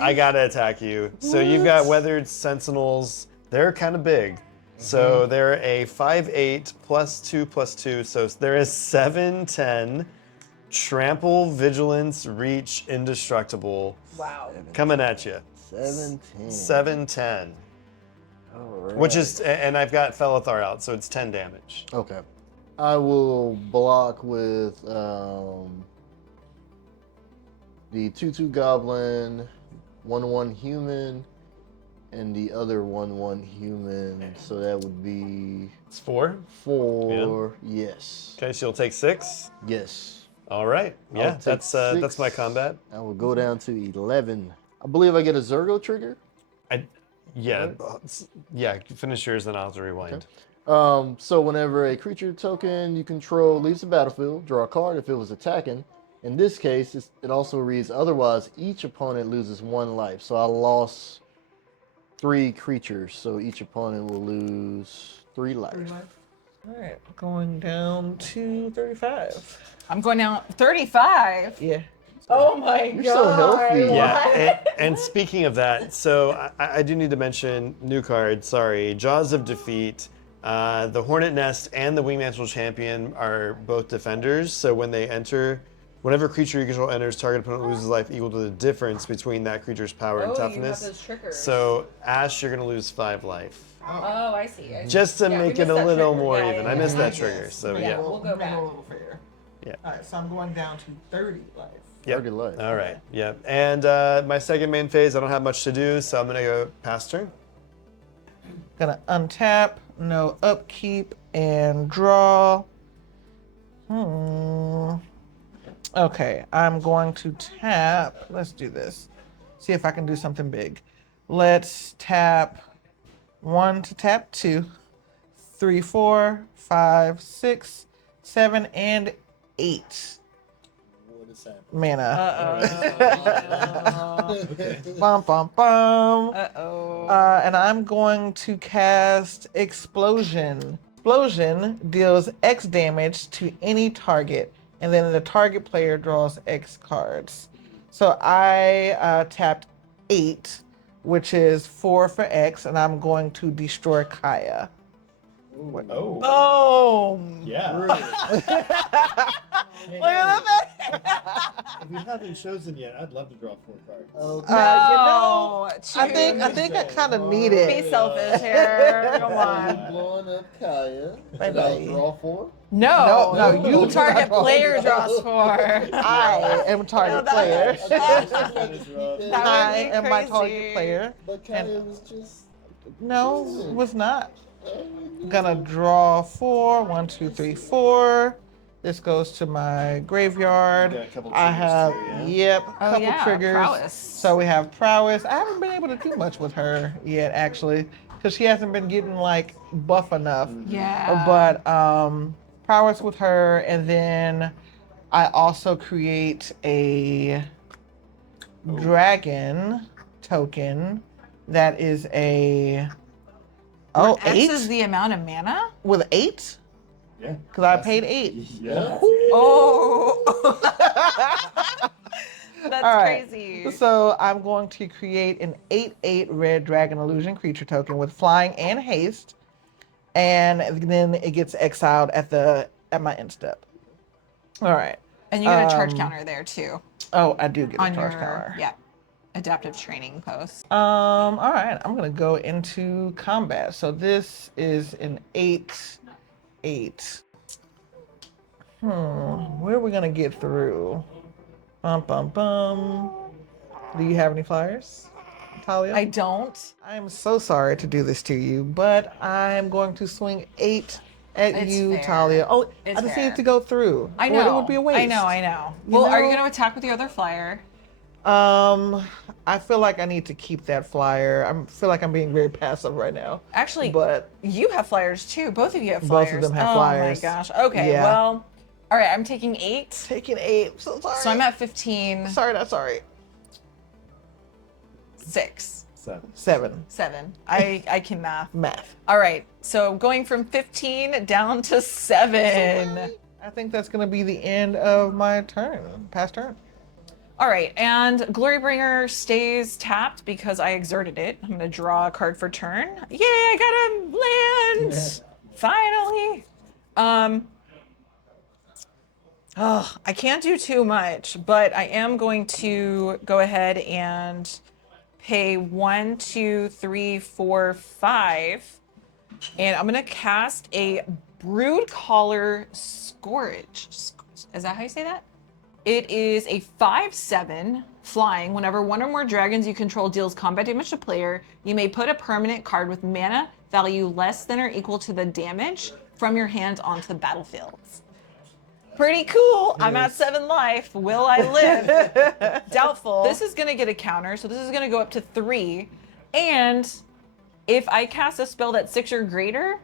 I gotta attack you. So you've got Weathered Sentinels. They're kind of big. So they're a 5/8 +2/2. So there is 7/10. Trample, Vigilance, Reach, Indestructible. Wow. Coming at you. 7/10. 7/10. All right. Which is, and I've got Felithar out, so it's 10 damage. Okay. I will block with the 2/2 goblin, 1/1 human, and the other 1/1 human. So that would be It's 4. 4. Yes. Okay, so you'll take 6. Yes. All right. I'll Yeah, take that's my 6. combat. I will go down to 11. I believe I get a Zergo trigger. Yeah. Finish yours, then I'll have to rewind. So whenever a creature token you control leaves the battlefield, draw a card if it was attacking. In this case, it also reads, otherwise each opponent loses 1 life. So I lost 3 creatures, so each opponent will lose 3 life. All right, going down to 35. I'm going down 35. Yeah. Oh my You're so healthy. Yeah, and speaking of that, so I do need to mention new card. Sorry, Jaws of Defeat. The Hornet Nest and the Wingmantle Champion are both defenders. So when they enter, whenever creature you control enters, target opponent loses life equal to the difference between that creature's power and toughness. You have those triggers. So Ash, you're gonna lose 5 life. Oh, I see. Just to make it a little more even. I missed that yeah. trigger. So Yeah, yeah. we'll go back. A little fair. Yeah. All right, so I'm going down to 30 life. Yep. 30 life. All right. Yeah. And my second main phase, I don't have much to do, so I'm gonna go pass turn. Gonna untap, no upkeep, and draw. Okay, I'm going to tap. Let's do this. See if I can do something big. Let's tap 1 to tap 2, 3, 4, 5, 6, 7, and 8 mana. Bum, bum, bum. Uh-oh. And I'm going to cast Explosion. Explosion deals X damage to any target, and then the target player draws X cards. So I tapped 8, which is 4 for X, and I'm going to destroy Kaya. Oh. Boom! Yeah. Look at If you haven't chosen yet, I'd love to draw 4 cards. Okay. No, I think I kind of need it. Be selfish here. Come on. Blowing up Kaya. Bye Should I bye. draw 4? No, No, you the target player draws 4. I am target No, player. That I would be am my crazy. target player. But Kaya was just. No, was not. Gonna draw 4. 1, 2, 3, 4. This goes to my graveyard. You got a couple I triggers have, too, yep, a Oh, couple yeah, triggers. prowess. So we have prowess. I haven't been able to do much with her yet, actually, because she hasn't been getting like buff enough. Yeah. But prowess with her, and then I also create a dragon token that is a X 8 is the amount of mana? with 8 Yeah. because I paid 8. Yeah. Oh. That's All right. crazy. So I'm going to create an 8/8 red dragon illusion creature token with flying and haste, and then it gets exiled at my end step. All right. And you get a charge counter there too. Oh, I do get a On charge your counter. adaptive training post. All right. I'm gonna go into combat. So this is an 8/8. Where are we gonna get through? Bum bum bum. Do you have any flyers, Taalia? I don't. I am so sorry to do this to you, but I'm going to swing 8 at It's you, fair. Taalia. Oh, It's I just fair. need to go through. I Or know. it would be a waste. I know. Well, are you know? going to attack with the other flyer? I feel like I need to keep that flyer. I feel like I'm being very passive right now. Actually, But you have flyers too. Both of you have Both flyers. of them have oh flyers. my gosh. Okay, Yeah. well, all right, I'm taking 8. taking 8. So sorry. So I'm at 15. Sorry, not sorry. 6. 7. 7. I can math. Math. All right, so going from 15 down to 7. I think that's going to be the end of my turn. Past turn. All right, and Glorybringer stays tapped because I exerted it. I'm going to draw a card for turn. Yay, I got a land! Finally! I can't do too much, but I am going to go ahead and pay 1, 2, 3, 4, 5. And I'm going to cast a Broodcaller Scourge. Is that how you say that? It is a 5/7 flying. Whenever one or more dragons you control deals combat damage to player, you may put a permanent card with mana value less than or equal to the damage from your hand onto the battlefield. Pretty cool. I'm at 7 life. Will I live? Doubtful. This is going to get a counter, so this is going to go up to 3. And if I cast a spell that's 6 or greater,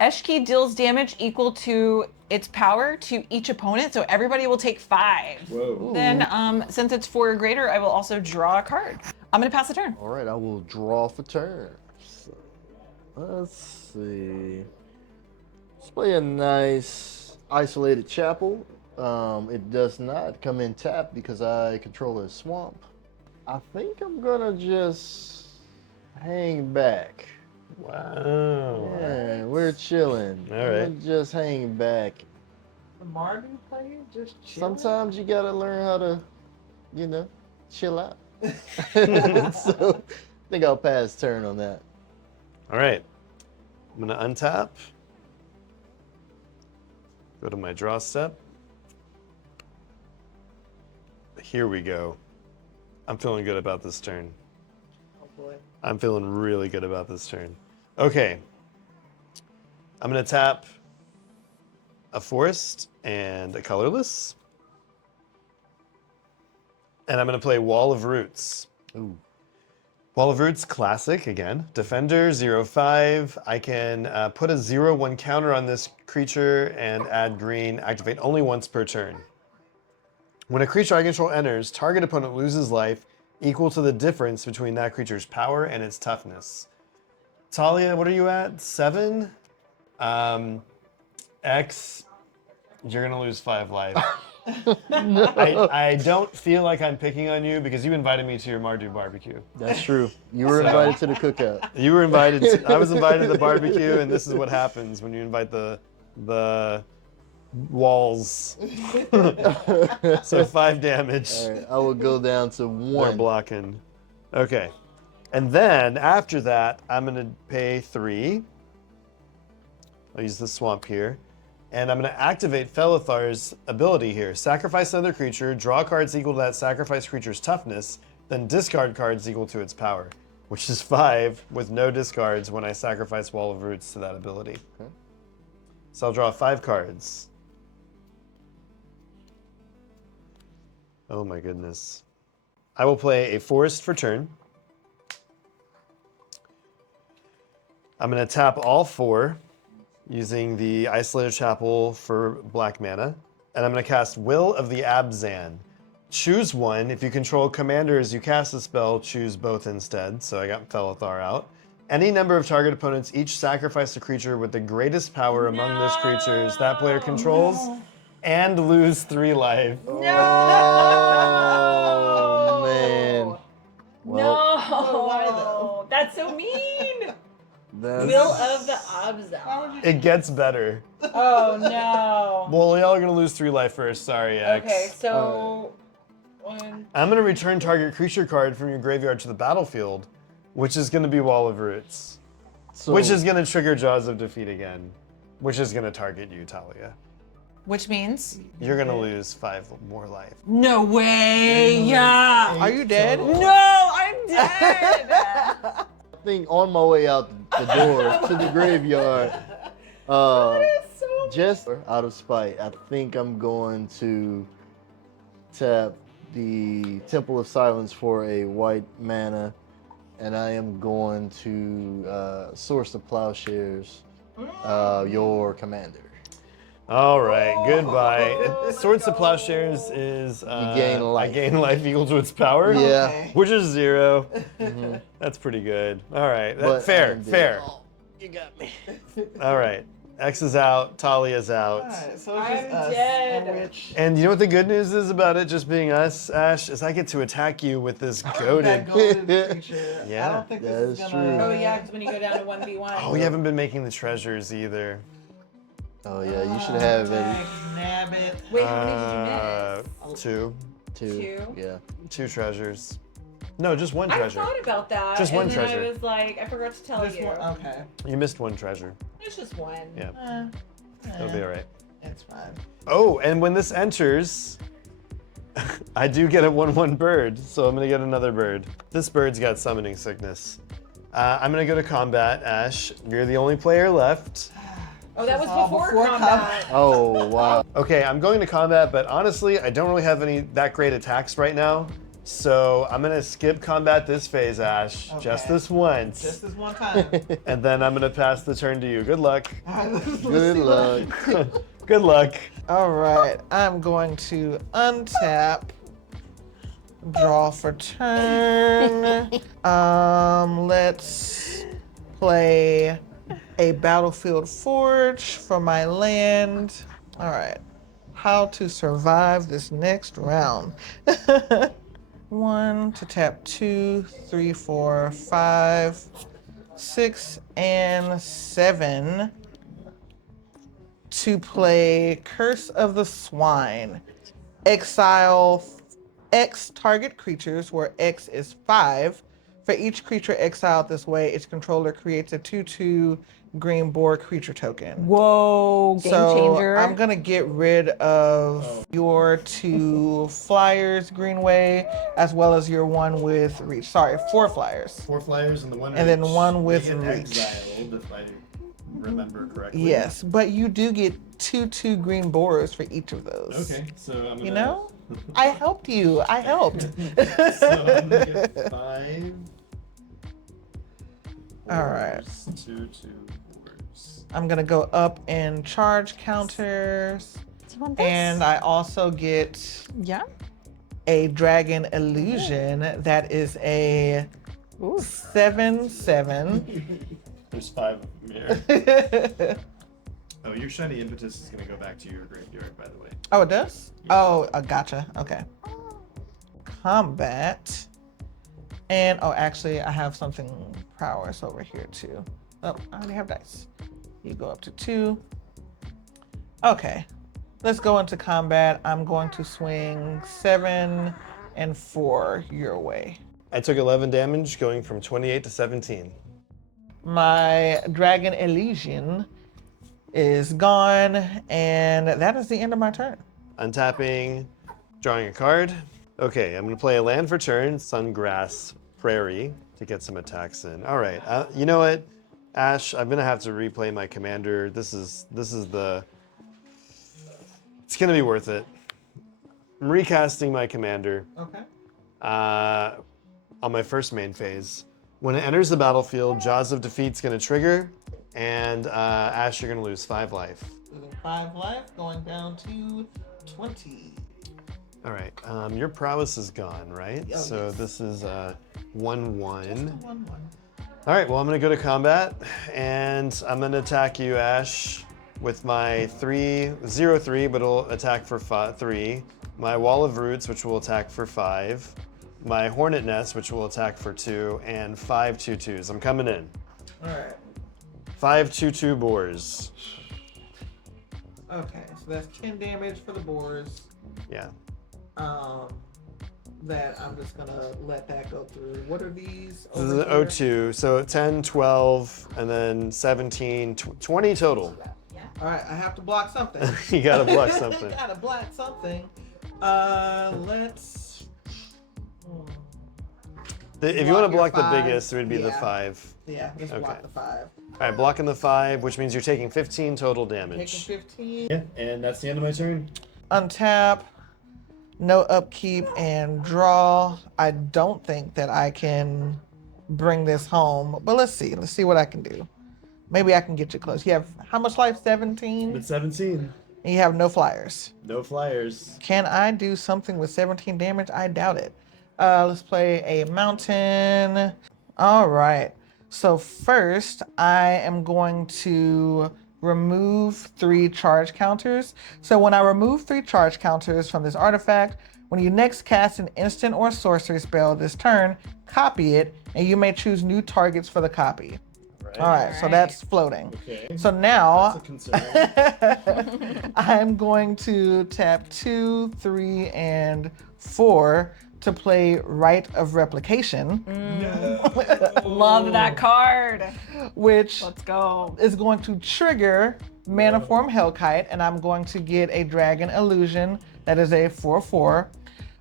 Eshki deals damage equal to its power to each opponent, so everybody will take 5. Whoa. Then, since it's 4 or greater, I will also draw a card. I'm going to pass the turn. All right, I will draw for turn. So, let's see. Let's play a nice isolated chapel. It does not come in tap because I control a swamp. I think I'm gonna just hang back. Wow. Yeah, we're chilling. All right. I'm just hanging back. The Mardu player just chilling. Sometimes you gotta learn how to, chill out. So I think I'll pass turn on that. All right. I'm going to untap. Go to my draw step. Here we go. I'm feeling good about this turn. Oh boy. I'm feeling really good about this turn. Okay. I'm going to tap a forest and a colorless. And I'm going to play Wall of Roots. Ooh. Wall of Roots, classic again. Defender, 0/5. I can put a 0/1 counter on this creature and add green, activate only once per turn. When a creature I control enters, target opponent loses life equal to the difference between that creature's power and its toughness. Taalia, what are you at? 7? X, you're gonna lose 5 life. I don't feel like I'm picking on you because you invited me to your Mardu barbecue. That's true. You were invited to the cookout. You were invited. I was invited to the barbecue, and this is what happens when you invite the walls. So 5 damage. All right, I will go down to They're 1. blocking. Okay. And then after that, I'm going to pay 3. I'll use the swamp here. And I'm going to activate Felithar's ability here. Sacrifice another creature, draw cards equal to that sacrificed creature's toughness, then discard cards equal to its power, which is 5 with no discards when I sacrifice Wall of Roots to that ability. Okay. So I'll draw 5 cards. Oh my goodness. I will play a forest for turn. I'm going to tap all 4 using the Isolated Chapel for black mana. And I'm going to cast Will of the Abzan. Choose one. If you control commander as you cast the spell, choose both instead. So I got Felithar out. Any number of target opponents each sacrifice a creature with the greatest power among those creatures that player controls and lose 3 life. Oh, man. Well, No! That's so mean! that's... Will of the Abza. It gets better. Oh no. Well, y'all are going to lose 3 life first. Sorry, X. Okay, so one. I'm going to return target creature card from your graveyard to the battlefield, which is going to be Wall of Roots. So, Which is going to trigger Jaws of Defeat again, which is going to target you, Taalia. Which means? You're going to lose 5 more life. No way! Yeah! Are you dead? No, I'm dead! I think on my way out the door to the graveyard, just out of spite, I think I'm going to tap the Temple of Silence for a white mana, and I am going to source the plowshares, your commander. All right, goodbye. Swords to Plowshares is gain life. I gain life equal to its power. Yeah. Okay. Which is 0. That's pretty good. All right, But fair, I'm dead. fair. You got me. All right, X is out, Talia's out. Alright, so it's I'm just us. dead. And Rich. And you know what the good news is about it just being us, Ash, is I get to attack you with this goaded. That golden creature. I Yeah, don't think that this is is true. gonna. Oh yeah, because when you go down to 1v1. Oh, you haven't been making the treasures either. Oh yeah, you should have Nab it. Wait, how many did you miss? 2. two. 2? Yeah. 2 treasures. No, just 1 I treasure. thought about that. Just one and then treasure. I was like, I forgot to tell Just you. one. Okay. You missed 1 treasure. It's just one. Yeah, it'll be all right. It's fine. Oh, and when this enters, I do get a 1/1 bird, so I'm gonna get another bird. This bird's got summoning sickness. I'm gonna go to combat, Ash. You're the only player left. Oh, that was all before before combat. Oh wow. Okay, I'm going to combat, but honestly, I don't really have any that great attacks right now. So I'm gonna skip combat this phase, Ash. Just Okay. this once. Just this one time. And then I'm gonna pass the turn to you. Good luck. Good luck. Good luck. All right, I'm going to untap, draw for turn. Let's play a Battlefield Forge for my land. All right, how to survive this next round. 1 to tap 2, 3, 4, 5, 6, and 7. To play Curse of the Swine. Exile X target creatures, where X is 5. For each creature exiled this way, its controller creates a 2/2 green boar creature token. Whoa, game changer. I'm gonna get rid of your 2 flyers, Greenway, as well as your 1 with reach. Sorry, 4 flyers. 4 flyers and the 1 And then reach. 1 with They get reach. exiled, if I remember correctly. Yes, but you do get 2/2 green boars for each of those. Okay, so I'm gonna. You know? I helped you. I helped. So I'm gonna get 5. All right. 2 boards. I'm gonna go up and charge counters. Do you want this? And I also get yeah. a dragon illusion that is a 7/7. There's 5 of them here. Oh, your shiny impetus is gonna go back to your graveyard, by the way. Oh, it does? Oh, gotcha. Okay. Combat. And, oh, actually, I have something prowess over here, too. Oh, I already have dice. You go up to 2. Okay. let's go into combat. I'm going to swing 7 and 4 your way. I took 11 damage, going from 28 to 17. My Dragon Elysian is gone, and that is the end of my turn. Untapping, drawing a card. Okay, I'm gonna play a land for turn, Sungrass Prairie, to get some attacks in. All right, you know what, Ash, I'm gonna have to replay my commander. This is the. It's gonna be worth it. I'm recasting my commander. Okay. On my first main phase. When it enters the battlefield, Jaws of Defeat's gonna trigger, and Ash, you're gonna lose 5 life. Losing 5 life, going down to 20. All right, your prowess is gone, right? Oh, So yes. this is 1-1. 1/1. All right, well, I'm gonna go to combat, and I'm gonna attack you, Ash, with my 0/3, but it'll attack for 3. My Wall of Roots, which will attack for 5. My Hornet Nest, which will attack for 2, and 5 2/2s. I'm coming in. All right. 5 2/2 boars. Okay, so that's 10 damage for the boars. Yeah. That I'm just gonna let that go through. What are these? This is over an here? 0-2, so 10, 12, and then 17, 20 total. All right, I have to block something. You gotta block something. Gotta block something. Let's. If you want to block your the 5. biggest, it would be the Yeah. 5. Yeah, let's Okay. block the 5. All right, blocking the 5, which means you're taking 15 total Taking damage. 15. Yeah, and that's the end of my turn. Untap. No upkeep and draw. I don't think that I can bring this home, but let's see. Let's see what I can do. Maybe I can get you close. You have how much life? 17? It's 17. And you have no flyers. No flyers. Can I do something with 17 damage? I doubt it. Let's play a mountain. All right. So first, I am going to remove 3 charge counters. So when I remove 3 charge counters from this artifact, when you next cast an instant or sorcery spell this turn, copy it, and you may choose new targets for the copy. All right, so that's floating. Okay. So now That's a concern. I'm going to tap 2, 3, and 4 to play Rite of Replication, Love that card. which Let's go. is going to trigger Maniform Hellkite, and I'm going to get a Dragon Illusion that is a 4/4.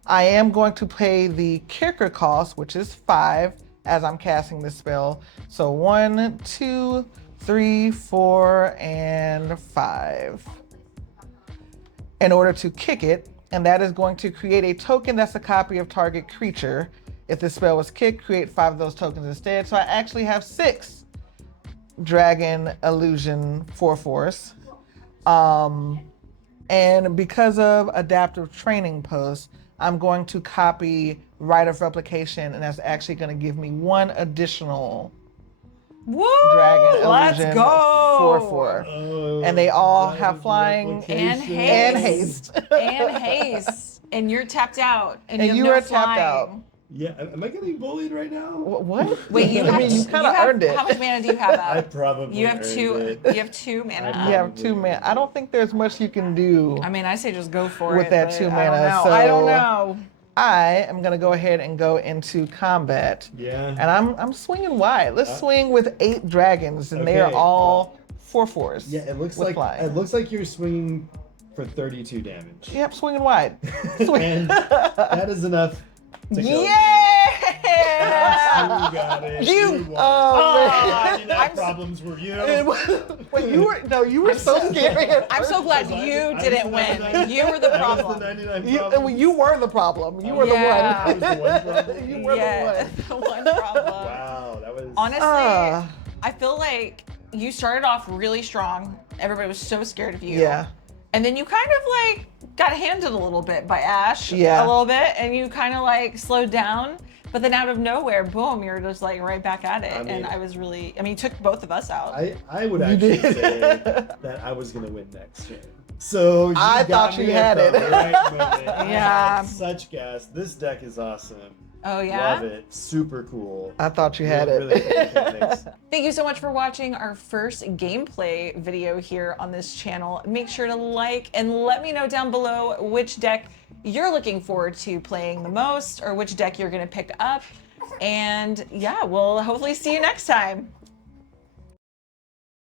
I am going to pay the kicker cost, which is 5, as I'm casting this spell. So 1, 2, 3, 4, and 5. In order to kick it, and that is going to create a token that's a copy of target creature. If the spell was kicked, create 5 of those tokens instead. So I actually have 6 Dragon Illusion 4/4s. And because of Adaptive Training Post, I'm going to copy Rite of Replication, and that's actually going to give me 1 additional Woo! Dragon Let's Illusion go. 4/4. Oh, And they all Rite have of flying And Replication. and haste. haste. And haste. And you're tapped out. And, And you you have are no tapped flying. out. Yeah, am I getting bullied right now? What? Wait, you I have mean, you kind of have- earned it. How much mana do you have I out? probably You have earned 2. it. You have 2 mana. You have 2 mana. I don't think there's much you can do. I mean, I say just go for With it. that but 2 I mana, don't know. so- I don't know. I am gonna go ahead and go into combat, Yeah. and I'm swinging wide. Let's swing with 8 dragons, and they are Okay. all 4/4s. Yeah, it looks with like flying. you're swinging for 32 damage. Yep, swinging wide. And that is enough to kill. Yeah! You got it. You- won. Oh, I did not have problems were you. man. Wait, you were so scary. at I'm first. so glad I you was didn't the win. 99 You were the I was problem. the 99 You, problems. you were the problem. You were Yeah. I was the one problem. You were Yeah, the one. the one problem. Wow, that was. Honestly, Ah. I feel like you started off really strong. Everybody was so scared of you. Yeah. And then you kind of like got handed a little bit by Ash. Yeah. A little bit. And you kind of like slowed down. But then out of nowhere, boom, you're just like right back at it. I mean- and I was really, I mean, you took both of us out. I would You actually did. say that I was gonna win next turn. So I got thought you me had at it. the right moment. I Yeah. had such gas. This deck is awesome. Oh, yeah? Love it. Super cool. I thought you had Really, it. really cool things. Thank you so much for watching our first gameplay video here on this channel. Make sure to like and let me know down below which deck you're looking forward to playing the most or which deck you're gonna pick up. And yeah, we'll hopefully see you next time.